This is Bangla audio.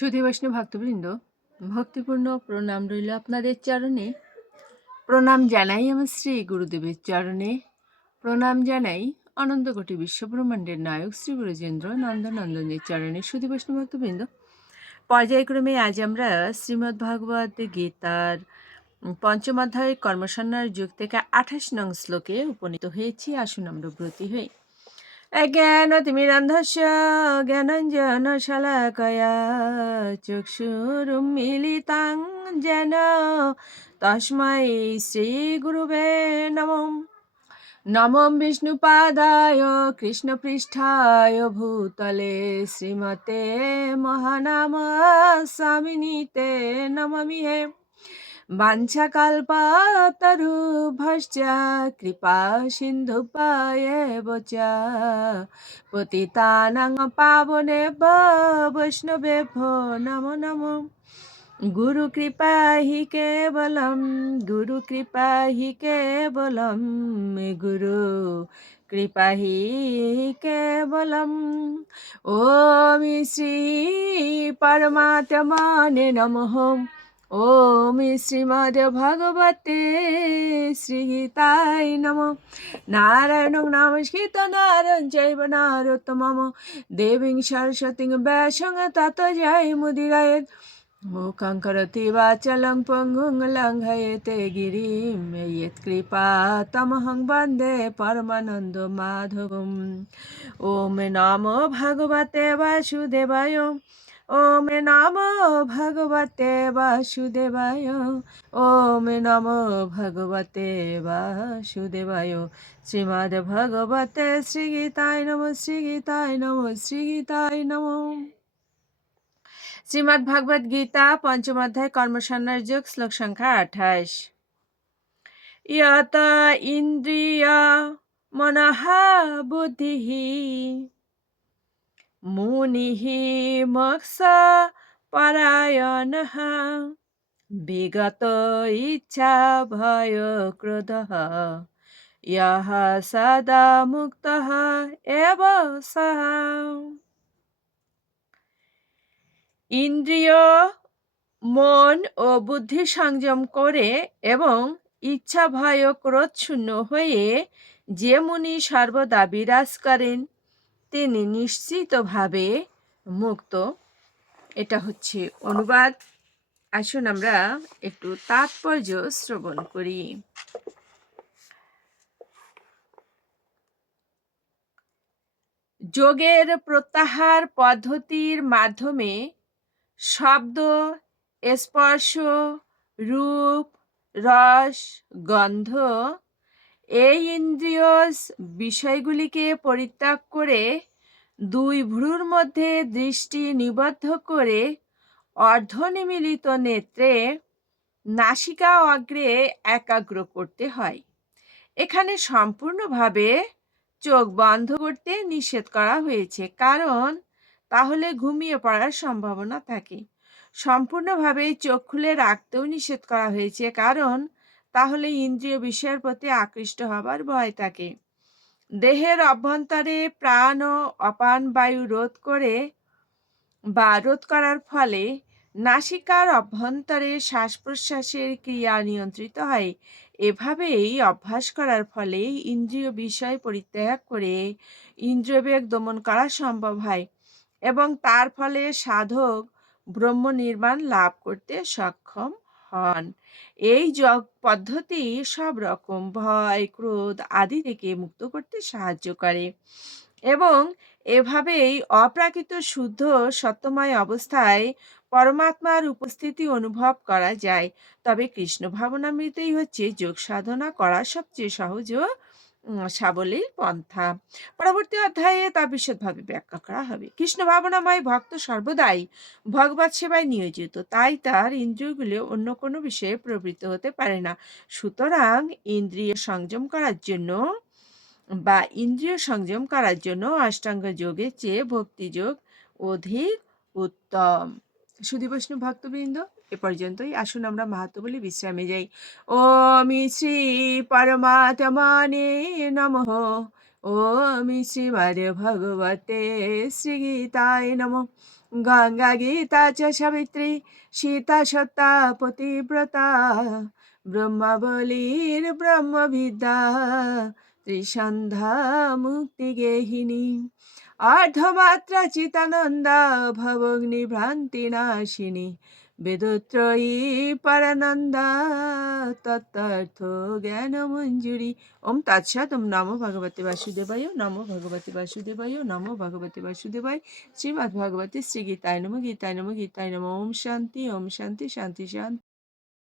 সুধী বৈষ্ণব ভক্তবৃন্দ, ভক্তিপূর্ণ প্রণাম রইল আপনাদের চরণে। প্রণাম জানাই আমার শ্রী গুরুদেবের চরণে। প্রণাম জানাই অনন্তকোটি বিশ্বব্রহ্মাণ্ডের নায়ক শ্রী গুরুজেন্দ্র নন্দনন্দনের চরণে। সুধী বৈষ্ণব ভক্তবৃন্দ, পর্যায়ক্রমে আজ আমরা শ্রীমদ্ ভাগবত গীতার পঞ্চম অধ্যায় কর্মসন্ন্যাস যুগ থেকে 28 নং শ্লোকে উপনীত হয়েছি। আসুন আমরা ব্রতী হই। অজ্ঞানতিমিরান্ধস্য জ্ঞানাঞ্জনশলাকয়া চক্ষুরুন্মিলিতাং যেন তস্मै শ্রীগুরুবে নমঃ। নমো বিষ্ণুপাদায় কৃষ্ণপৃষ্ঠায় ভূতলে শ্রীমতে মহানাম স্বামিনীতে নমামি হে। বাঞ্ছাকল্পতরুভ্যশ্চ কৃপা সিন্ধুভ্যেব চ পতিতানাং পাবনেভ্যো বৈষ্ণবেভ্যো নমো নমো। গুরু কৃপা হি কেবলম, গুরু কৃপা হি কেবলম, গুরু কৃপা হি কেবলম। ওম শ্রী পরমাত্মনে নমঃ। ওম শ্রীমদ্ ভগবতে শ্রীগীতায় নমঃ। নারায়ণং নমস্কৃত্য নরং চৈব নরোত্তমং দেবীং সরস্বতীং ব্যাসং ততো জয়মুদীরয়েৎ। মূকং করোতি বাচালং পঙ্গুং লঙ্ঘয়েতে গিরিম যৎকৃপা তমহং বন্দে পরমানন্দ মাধবম। ওম নমো ভগবতে বাসুদেবায়। ওম নমো ভগবতে বাসুদেবায়। ওম নমো ভগবতে বাসুদেবায়। শ্রীমদ্ ভগবতে শ্রীগীতায় নমঃ, শ্রীগীতায় নমঃ, শ্রীগীতায় নমঃ। শ্রীমদ্ ভাগবত গীতা পঞ্চম অধ্যায় কর্মসন্ন্যাস যোগ, শ্লোক সংখ্যা 28। ইয়ত ইন্দ্রিয় মনঃ বুদ্ধিঃ মুনিঃ মোক্ষ পরায়ণঃ বিগত ইচ্ছা ভয় ক্রোধঃ ইয়ঃ সদা মুক্তঃ এব সঃ। ইন্দ্রিয়, মন ও বুদ্ধি সংযম করে এবং ইচ্ছা ভয় ও ক্রোধ শূন্য হয়ে যে মুনি সর্বদা বিরাজ করেন তিনি নিশ্চিতভাবে মুক্ত। এটা হচ্ছে অনুবাদ। আসুন আমরা একটু তাৎপর্য শ্রবণ করি। যোগের প্রত্যাহার পদ্ধতির মাধ্যমে শব্দ, স্পর্শ, রূপ, রস, গন্ধ এই ইন্দ্রিয় বিষয়গুলিকে পরিত্যাগ করে দুই ভ্রুর মধ্যে দৃষ্টি নিবদ্ধ করে অর্ধনিমীলিত নেত্রে নাসিকা অগ্রে একাগ্র করতে হয়। এখানে সম্পূর্ণভাবে চোখ বন্ধ করতে নিষেধ করা হয়েছে, কারণ তাহলে ঘুমিয়ে পড়ার সম্ভাবনা থাকে। সম্পূর্ণভাবে চোখ খুলে রাখতেও নিষেধ করা হয়েছে, কারণ তাহলে ইন্দ্রিয় বিষয়ের প্রতি আকৃষ্ট হবার ভয় থাকে। দেহের অভ্যন্তরে প্রাণ ও অপান বায়ু রোধ করার ফলে নাসিকার অভ্যন্তরে শ্বাস প্রশ্বাসের ক্রিয়া নিয়ন্ত্রিত হয়। এভাবেই অভ্যাস করার ফলে ইন্দ্রিয় বিষয় পরিত্যাগ করে ইন্দ্রিয়বেগ দমন করা সম্ভব হয় এবং তার ফলে সাধক ব্রহ্ম নির্বাণ লাভ করতে সক্ষম হন। এই যোগ পদ্ধতি সব রকম ভয়, ক্রোধ আদি থেকে মুক্ত করতে সাহায্য করে এবং এভাবেই অপ্রাকৃত শুদ্ধ সত্যময় অবস্থায় পরমাত্মার উপস্থিতি অনুভব করা যায়। তবে কৃষ্ণ ভাবনামৃতই হচ্ছে যোগ সাধনা করার সবচেয়ে সহজ ও সাবলীল পন্থা। পরবর্তী অধ্যায়ে তা বিশদভাবে ব্যাখ্যা করা হবে। কৃষ্ণ ভাবনাময় ভক্ত সর্বদাই ভগবৎ সেবায় নিয়োজিত, তাই তার ইন্দ্রিয়গুলো অন্য কোনো বিষয়ে প্রবৃত্ত হতে পারে না। সুতরাং ইন্দ্রিয় সংযম করার জন্য অষ্টাঙ্গ যোগের চেয়ে ভক্তিযোগ অধিক উত্তম। সুধী বৈষ্ণব ভক্তবৃন্দ, এ পর্যন্তই। আসুন আমরা মাহাত্ম্য বলে বিশ্রামে যাই। ওম শ্রী পরমাত্মনে নমঃ। ওম শ্রীমদ্ভগবতে শ্রীগীতায় নমঃ। গঙ্গা গীতা চ সাবিত্রী সীতা সত্যা পতিব্রতা ব্রহ্মাবলীর ব্রহ্মবিদ্যা ত্রিসন্ধ্যা মুক্তিগেহিনী আর্ধমাত্রা চিতানন্দা ভবগ্নিভ্রান্তি নাশিনী বেদত্রয়ী পরানন্দা তত্ত্বার্থ জ্ঞান মঞ্জুরি। ওম তৎসৎ। ওম নমো ভগবতে বাসুদেবায়, নমো ভগবতে বাসুদেবায়, নমো ভগবতে বাসুদেবায়। শ্রীমদ্ ভগবতে শ্রী গীতায় নমঃ, গীতায় নমঃ, গীতায় নমঃ। ওম শান্তি, ওম শান্তি, শান্তি শান্তি।